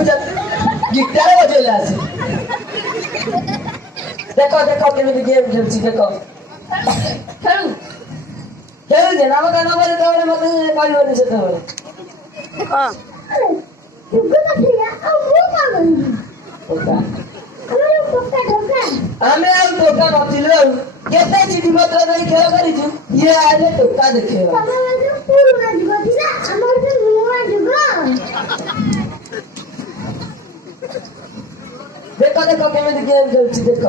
guitar ବଜେଇଲା ଆସି ଦେଖ ଦେଖ କେମିତି ଗେମ୍ ଖେଳୁଛି ଦେଖ ଖେଳୁ ଖେଳୁଛେ ନାମ କାନ ପରେ ତାପରେ ମତେ କହିବନି ସେତେବେଳେ ଆମେ ଆଉ ଟୋକା ନଥିଲୁ ଆଉ କେତେ ଚିଠି ପତ୍ର ନେଇ ଖେଳ କରିଛୁ ଇଏ ଆଇଲେ ଟୋକା ଦେଖେଇବା ଦେଖ ଦେଖ କେମିତି ଗେମ୍ ଖେଳୁଛି ଦେଖ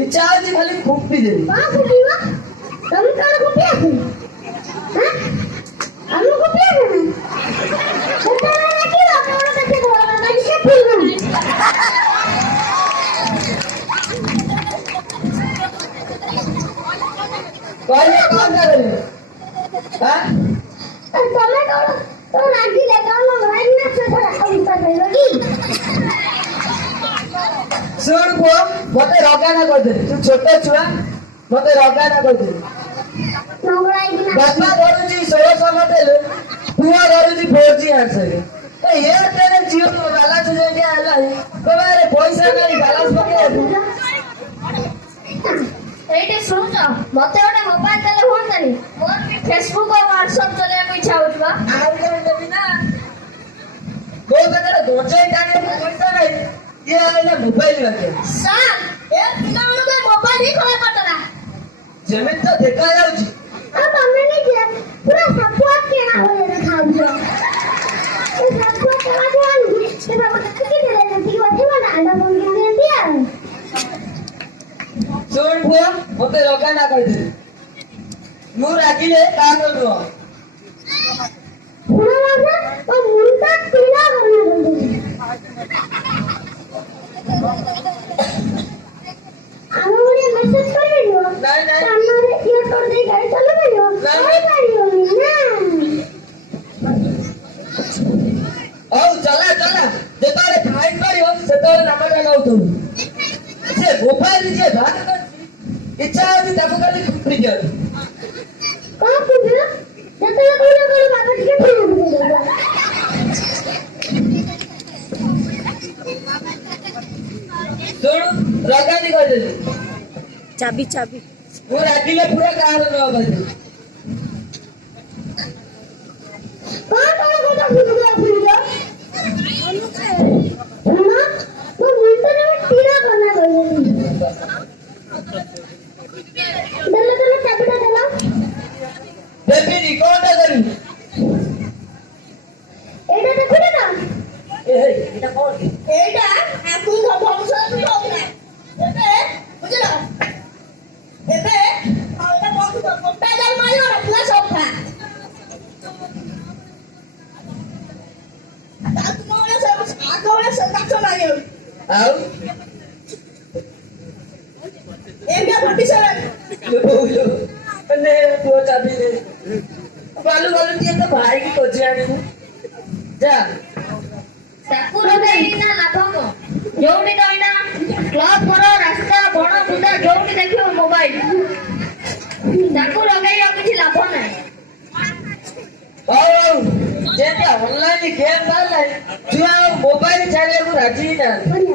ଇଚ୍ଛା ହଉଛି ଖାଲି ଫୁମ୍ପି ଦେବି କହିଲେ କଣ କରିବି ଶୁଣ ପୁଅ ମତେ ରଗାନା କରିଦେଲି ତୁ ଛୋଟ ଛୁଆ ମତେ ରଗାନା କରିଦେଲି ବାପା ଧରୁଛି 1600 ମଡେଲ ପୁଅ ଧରୁଛି 4G answer Airtel Jio balance ଯାଇକି ହେଲାଣି କହିବାରେ ପଇସା ନାହିଁ ବାଲାନ୍ସ ପକେଇବାକୁ ଏଇଠି ଶୁଣୁଛ ମତେ ଗୋଟେ ମୋବାଇଲ ଦେଲେ ହୁଅନ୍ତାନି ମୋର ବି ଫେସବୁକ୍ ଆଉ ହ୍ୱାଟ୍ସଆପ୍ ଚଲେଇବାକୁ ଇଚ୍ଛା ହଉଛି ବା ଆଉ କଣ ଦେବି ନା କୋଉ ଜାଗାରେ ଗଞ୍ଜେଇ ଟାଣିବାକୁ ପଇସା ନାହିଁ ଇଏ ଆଇଲା ମୋବାଇଲ ବାକି ସାର୍ ଏ ପିଲାମାନଙ୍କୁ ଏ ମୋବାଇଲ ହିଁ ଖରାପ କରିଦେଲା ଯେମିତି ତ ଦେଖାଯାଉଛି ଶୁଣ ପୁଅ ମତେ ରଗାନା କରିଦେଲି ମୁଁ ରାଗିଲେ କାମ ନୁହଁ ନାଇଁ ନାଇଁ ହଉ ଚଲା ଚଲା ଯେତେବେଳେ ଫାଇନ୍ କରିବ ସେତେବେଳେ ନାମଟା ନଉଥିବୁ ସେ ମୋବାଇଲ ଯିଏ ବାହାର କରିଛି ଇଚ୍ଛା ହଉଛି ତାକୁ ଖାଲି ଫୁପି ଦିଅନ୍ତୁ ଶୁଣୁ ରଗାନି କରିଦେଲି ଚାବି ଚାବି ମୁଁ ରାଗିଲେ ପୁରା କାହାର ନ କରିଦେଲି ଦେବିନି କଣଟା କରିବି ଏଇଟା କଣ ଆଉ ପୁଅ ଚାବି ଦେ ବାଲୁ ବାଲୁ ଟିକେ ତ ଭାଇକି ଖୋଜି ଆଣିବୁ ଯା ତାକୁ ଲଗେଇ ନା ଲାଭ କଣ ଯୋଉଠି କହିନା କ୍ଲବ ଘର ରାସ୍ତା ବଣ ବୁଦା ଯୋଉଠି ଦେଖିବ ମୋବାଇଲ ତାକୁ ଲଗେଇବା କିଛି ଲାଭ ନାହିଁ ହଉ ଯେଟା ଅନଲାଇନ ଗେମ୍ ବାହାରିଲାଣି ଛୁଆ ଆଉ ମୋବାଇଲ ଛାଡିବାକୁ ରାଜି ନାହାନ୍ତି